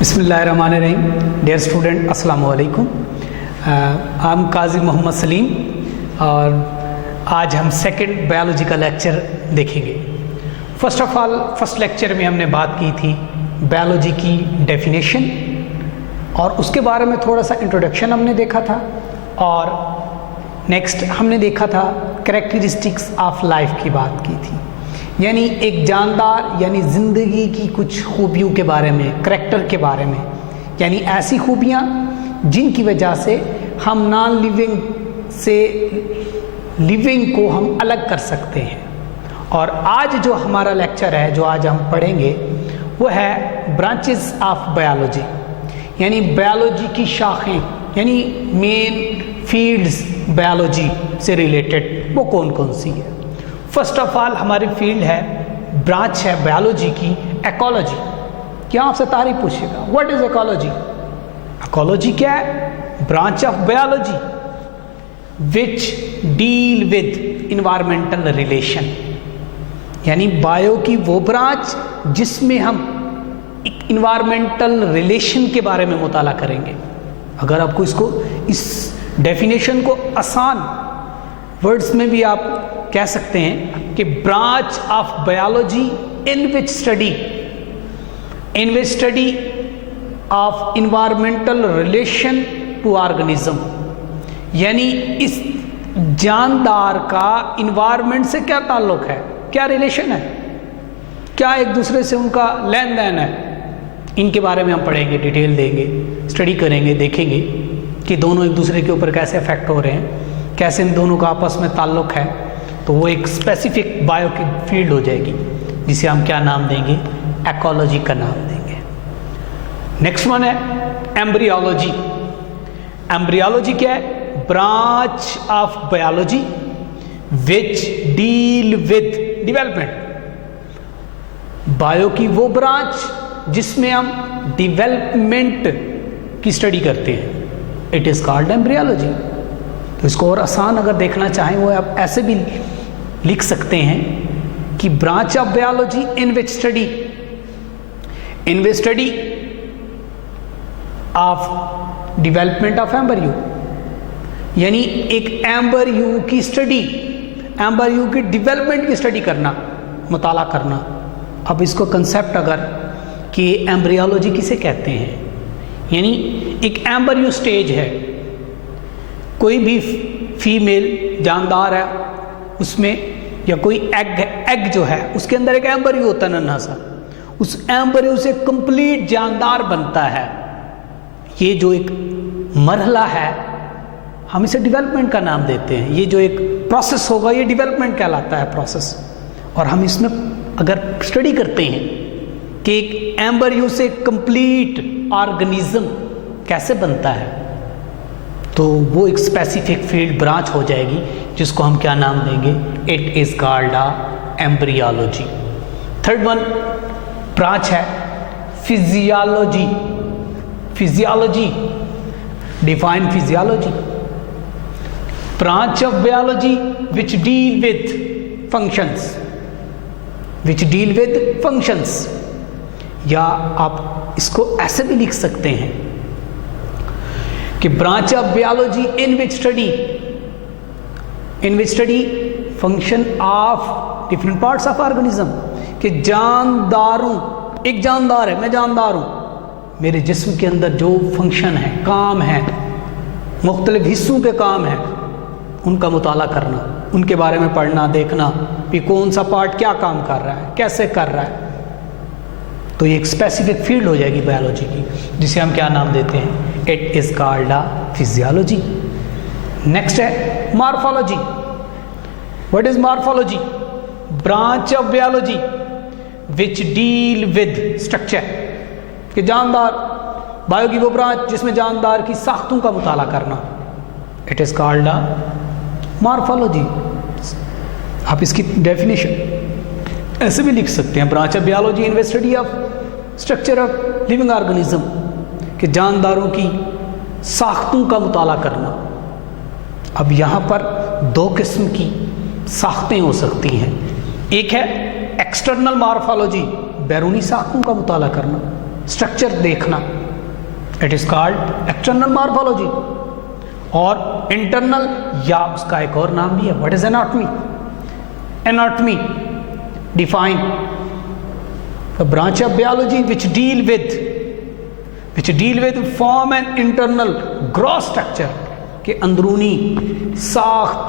बिस्मिल्लाहिर्रहमानिर्रहीम। Dear student, अस्सलाम वालेकुम। आई एम काजी मोहम्मद सलीम और आज हम सेकंड बायोलॉजी का लेक्चर देखेंगे। First of all first lecture में हमने बात की थी बायोलॉजी की डेफिनेशन और उसके बारे में थोड़ा सा इंट्रोडक्शन हमने देखा था, और नेक्स्ट हमने देखा था कैरेक्टरिस्टिक्स ऑफ लाइफ की बात की थी, यानी एक जानदार यानी ज़िंदगी की कुछ खूबियों के बारे में, करैक्टर के बारे में, यानी ऐसी खूबियाँ जिनकी वजह से हम नॉन लिविंग से लिविंग को हम अलग कर सकते हैं। और आज जो हमारा लेक्चर है, जो आज हम पढ़ेंगे, वो है ब्रांचेस ऑफ बायोलॉजी, यानी बायोलॉजी की शाखें, यानी मेन फील्ड्स बायोलॉजी से रिलेटेड वो कौन कौन सी है। फर्स्ट ऑफ ऑल हमारी फील्ड है, ब्रांच है बायोलॉजी की, इकोलॉजी। क्या आपसे तारीफ पूछेगा, व्हाट इज इकोलॉजी? इकोलॉजी क्या है? Branch of biology which deal with environmental relation, यानी बायो की वो ब्रांच जिसमें हम इन्वायरमेंटल रिलेशन के बारे में मुताला करेंगे। अगर आपको इस डेफिनेशन को आसान वर्ड्स में भी आप कह सकते हैं कि branch of biology in which study of environmental relation to organism, यानी इस जानदार का इन्वायरमेंट से क्या ताल्लुक है, क्या रिलेशन है, क्या एक दूसरे से उनका लेन देन है, इनके बारे में हम पढ़ेंगे, डिटेल देंगे, स्टडी करेंगे, देखेंगे कि दोनों एक दूसरे के ऊपर कैसे अफेक्ट हो रहे हैं, कैसे इन दोनों का आपस में ताल्लुक है। तो वो एक स्पेसिफिक बायो की फील्ड हो जाएगी, जिसे हम क्या नाम देंगे, इकोलॉजी का नाम देंगे। नेक्स्ट वन है एम्ब्रियोलॉजी। एम्ब्रियोलॉजी क्या है? Branch of biology which deal with development, bio की वो ब्रांच जिसमें हम डेवलपमेंट की स्टडी करते हैं, इट इज कॉल्ड एम्ब्रियोलॉजी। तो इसको और आसान अगर देखना चाहें, वो आप ऐसे भी लिख सकते हैं कि branch of biology in which study of development of embryo, यानी एक एम्ब्रियो की स्टडी, एम्ब्रियो की डेवलपमेंट की स्टडी करना, मुताला करना। अब इसको कंसेप्ट अगर कि एम्ब्रियोलॉजी किसे कहते हैं, यानी एक एम्ब्रियो स्टेज है, कोई भी फीमेल जानदार है उसमें, या कोई एग जो है उसके अंदर एक एम्ब्रियो होता है नन्हा सा, उस एम्ब्रियो से कंप्लीट जानदार बनता है। ये जो एक मरहला है, हम इसे डेवलपमेंट का नाम देते हैं। ये जो एक प्रोसेस होगा, ये डेवलपमेंट कहलाता है प्रोसेस। और हम इसमें अगर स्टडी करते हैं कि एक एम्ब्रियो से कंप्लीट ऑर्गेनिज्म कैसे बनता है, तो वो एक स्पेसिफिक फील्ड ब्रांच हो जाएगी, जिसको हम क्या नाम देंगे, it is called embryology. Third one branch है physiology. Physiology, define physiology, branch of biology which deal with functions, which deal with functions, या आप इसको ऐसे भी लिख सकते हैं कि branch of biology in which study function of different parts of organism, कि जानदारों, एक जानदार है, मैं जानदार हूं, मेरे जिस्म के अंदर जो फंक्शन है, काम है, मुख्तलिफ हिस्सों के काम है, उनका मुताला करना, उनके बारे में पढ़ना, देखना कि कौन सा पार्ट क्या काम कर रहा है, कैसे कर रहा है। तो ये एक स्पेसिफिक फील्ड हो जाएगी बायोलॉजी की, जिसे हम क्या नाम देते हैं, it is called physiology. Next है morphology. What is morphology? Branch of biology which deal with structure, कि जानदार, बायो की वो ब्रांच जिसमें जानदार की साख्तों का मुताला करना, इट इज कॉल्ड मॉर्फोलॉजी। आप इसकी डेफिनेशन ऐसे भी लिख सकते हैं, branch of biology in study of structure of living organism, कि जानदारों की साख्तों का मुताला करना। अब यहाँ पर दो किस्म की साख्तें हो सकती हैं। एक है एक्सटर्नल मॉर्फोलॉजी, बैरूनी साख्तों का मुताला करना, स्ट्रक्चर देखना, it is called external morphology. और इंटरनल, या उसका एक और नाम भी है, what is anatomy? Anatomy define the branch of biology which deal with form and internal gross structure, के अंदरूनी साख्त,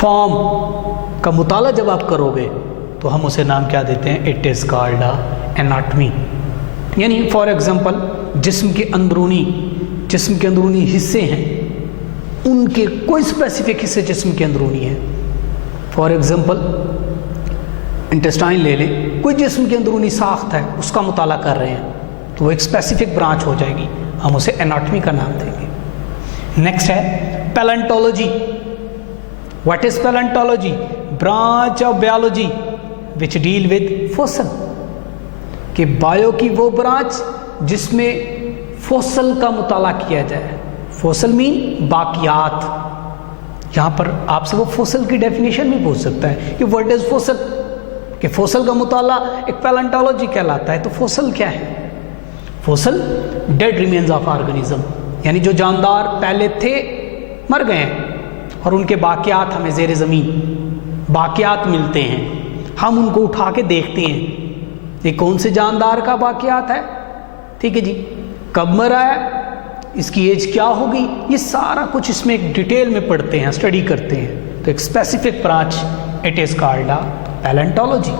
फॉर्म का मुताला जब आप करोगे तो हम उसे नाम क्या देते हैं? It is called anatomy. यानी फॉर एग्जांपल जिस्म के अंदरूनी हिस्से हैं, उनके कोई स्पेसिफिक हिस्से जिस्म के अंदरूनी है। फॉर एग्जांपल इंटेस्टाइन ले लें, कोई जिस्म के अंदरूनी साख्त है, उसका मुताला कर रहे हैं, तो वो एक स्पेसिफिक ब्रांच हो जाएगी, हम उसे एनाटॉमी का नाम देंगे। नेक्स्ट है palaeontology. What is palaeontology? Branch of biology which deal with fossil, कि बायो की वो ब्रांच जिसमें फॉसल का मुताला किया जाए। फॉसल मीन बाकियात। यहाँ पर आपसे वो फॉसल की डेफिनेशन भी पूछ सकता है कि व्हाट इज फॉसल, कि फॉसल का मुताला एक पैलेंटोलॉजी कहलाता है। तो फॉसल क्या है? Fossil dead remains of organism, यानी जो जानदार पहले थे मर गए हैं और उनके बाकियात हमें ज़ेर ज़मीन बाकियात मिलते हैं, हम उनको उठा के देखते हैं ये कौन से जानदार का बाकियात है, ठीक है जी, कब मरा है, इसकी एज क्या होगी, ये सारा कुछ इसमें एक डिटेल में पढ़ते हैं, स्टडी करते हैं। तो एक specific branch, it is called palaeontology.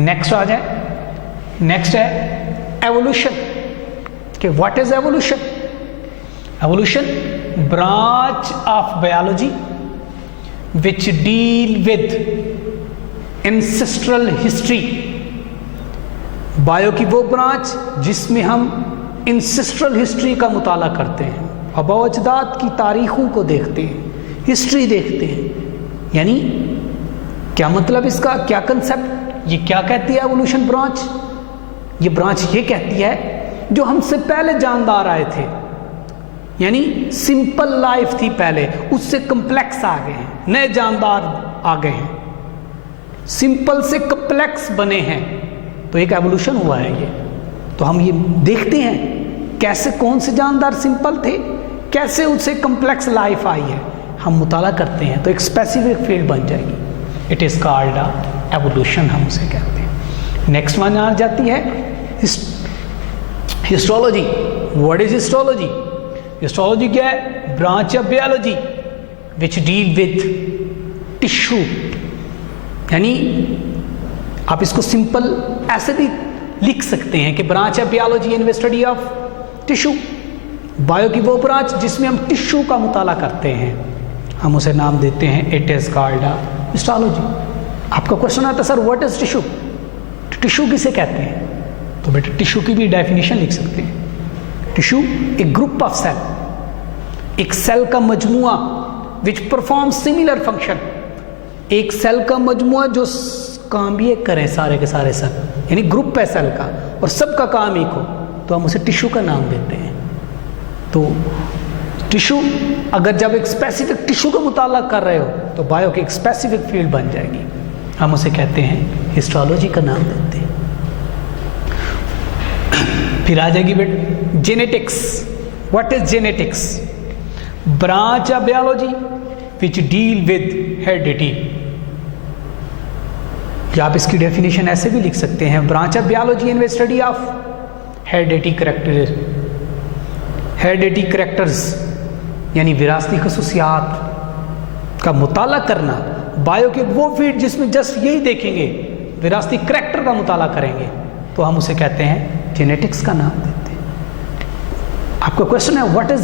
Next आ जाए, नेक्स्ट है एवोल्यूशन। कि what is evolution? Evolution branch of biology which deal with ancestral history. Bio की वो ब्रांच जिसमें हम एंसेस्ट्रल हिस्ट्री का मुताला करते हैं, आबा व अजदाद की तारीखों को देखते हैं, हिस्ट्री देखते हैं। यानी क्या मतलब इसका, क्या कंसेप्ट, ये क्या कहती है एवोल्यूशन ब्रांच? ये ब्रांच ये कहती है जो हमसे पहले जानदार आए थे, यानी सिंपल लाइफ थी पहले, उससे कम्प्लेक्स आ गए हैं, नए जानदार आ गए हैं, सिंपल से कम्प्लेक्स बने हैं, तो एक एवोल्यूशन हुआ है ये। तो हम ये देखते हैं कैसे कौन से जानदार सिंपल थे, कैसे उससे कम्प्लेक्स लाइफ आई है, हम मुताला करते हैं, तो एक स्पेसिफिक फील्ड बन जाएगी, इट इज़ कॉल्ड एवोल्यूशन, हम उसे कहते हैं। नेक्स्ट वन आ जाती है histology. What is histology? Histology क्या है? Branch of biology which deal with tissue. यानी आप इसको सिंपल ऐसे भी लिख सकते हैं कि branch of biology in study of tissue. Bio की वो ब्रांच जिसमें हम टिश्यू का मुताला करते हैं, हम उसे नाम देते हैं, इट इज कॉल्ड हिस्टोलॉजी। आपका क्वेश्चन आता है sir what is tissue? Tissue किसे कहते हैं? तो बेटे टिश्यू की भी डेफिनेशन लिख सकते हैं। टिश्यू एक ग्रुप ऑफ सेल, एक सेल का मजमुआ विच परफॉर्म सिमिलर फंक्शन, एक सेल का मजमुआ जो काम भी एक करें सारे के सारे सेल, यानी ग्रुप है सेल का और सबका काम एक हो, तो हम उसे टिश्यू का नाम देते हैं। तो टिश्यू अगर जब एक स्पेसिफिक टिश्यू का मुताला कर रहे हो तो बायो की एक स्पेसिफिक फील्ड बन जाएगी, हम उसे कहते हैं हिस्टोलॉजी का नाम देते हैं। फिर आ जाएगी बेट genetics. What is genetics? Branch of biology which deal with heredity. या आप इसकी डेफिनेशन ऐसे भी लिख सकते हैं, branch of biology in study of heredity characters, यानी विरासती खसूसियात का मुताला करना। बायो के वो फील्ड जिसमें जस्ट यही देखेंगे, विरासती करैक्टर का मुताला करेंगे, तो हम उसे कहते हैं जेनेटिक्स का नाम देते हैं। आपका क्वेश्चन है व्हाट इज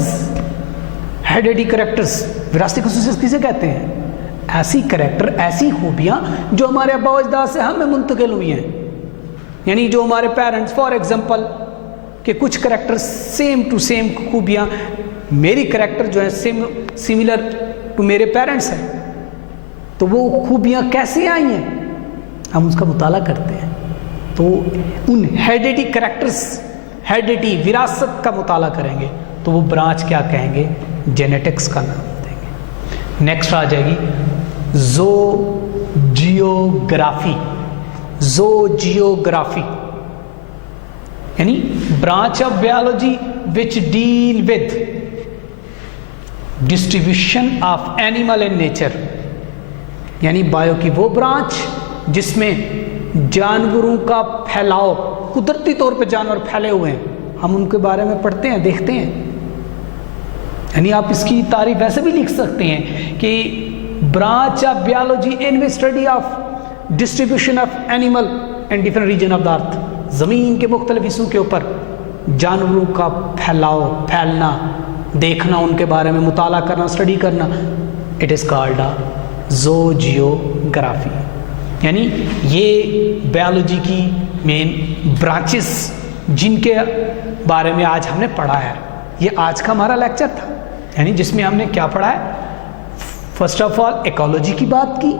हेरिडिटी कैरेक्टर्स? विरासती खसूसियत किसे कहते हैं? ऐसी कैरेक्टर, ऐसी खूबियां जो हमारे अब्बा अजदाद से हमें मुंतकिल हुई हैं, यानी जो हमारे पेरेंट्स, फॉर एग्जांपल कि कुछ कैरेक्टर सेम टू सेम खूबियां, मेरी कैरेक्टर जो है सिमिलर टू मेरे पेरेंट्स हैं, तो वो खूबियां कैसे आई हैं हम उसका मुताला करते हैं। तो उन हेरिडिटी कैरेक्टर्स, हेरिडिटी विरासत का मुताला करेंगे, तो वो ब्रांच क्या कहेंगे? जेनेटिक्स का नाम देंगे। नेक्स्ट आ जाएगी ज़ूजियोग्राफी। ज़ूजियोग्राफी यानी branch of biology which deal with distribution of animal and nature, यानी बायो की वो ब्रांच जिसमें जानवरों का फैलाव, कुदरती तौर पे जानवर फैले हुए हैं, हम उनके बारे में पढ़ते हैं, देखते हैं। यानी आप इसकी तारीफ ऐसे भी लिख सकते हैं कि branch of biology in which study of distribution of animal and different region of the earth, ज़मीन के मुख्तलिफ हिस्सों के ऊपर जानवरों का फैलाव, फैलना, देखना, उनके बारे में मुताला करना, स्टडी करना, इट इज़ कॉल्ड अ ज़ूजियोग्राफी। यानी ये बायोलॉजी की मेन ब्रांचेस जिनके बारे में आज हमने पढ़ा है, ये आज का हमारा लेक्चर था। यानी जिसमें हमने क्या पढ़ा है, फर्स्ट ऑफ ऑल इकोलॉजी की बात की,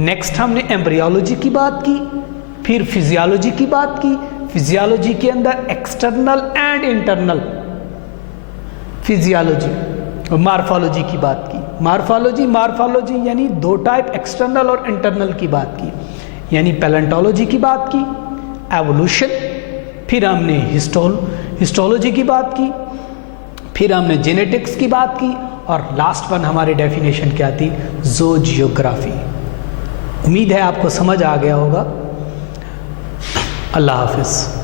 नेक्स्ट हमने एम्ब्रियोलॉजी की बात की, फिर फिजियोलॉजी की बात की, फिजियोलॉजी के अंदर एक्सटर्नल एंड इंटरनल फिजियोलॉजी, और मार्फोलॉजी की बात की। मार्फोलॉजी यानी दो टाइप, एक्सटर्नल और इंटरनल की बात की। यानी पैलेंटोलॉजी की बात की, एवोल्यूशन, फिर हमने हिस्टोलॉजी की बात की, फिर हमने जेनेटिक्स की बात की, और लास्ट वन हमारी डेफिनेशन क्या थी, ज़ूजियोग्राफी। उम्मीद है आपको समझ आ गया होगा। अल्लाह हाफिज़।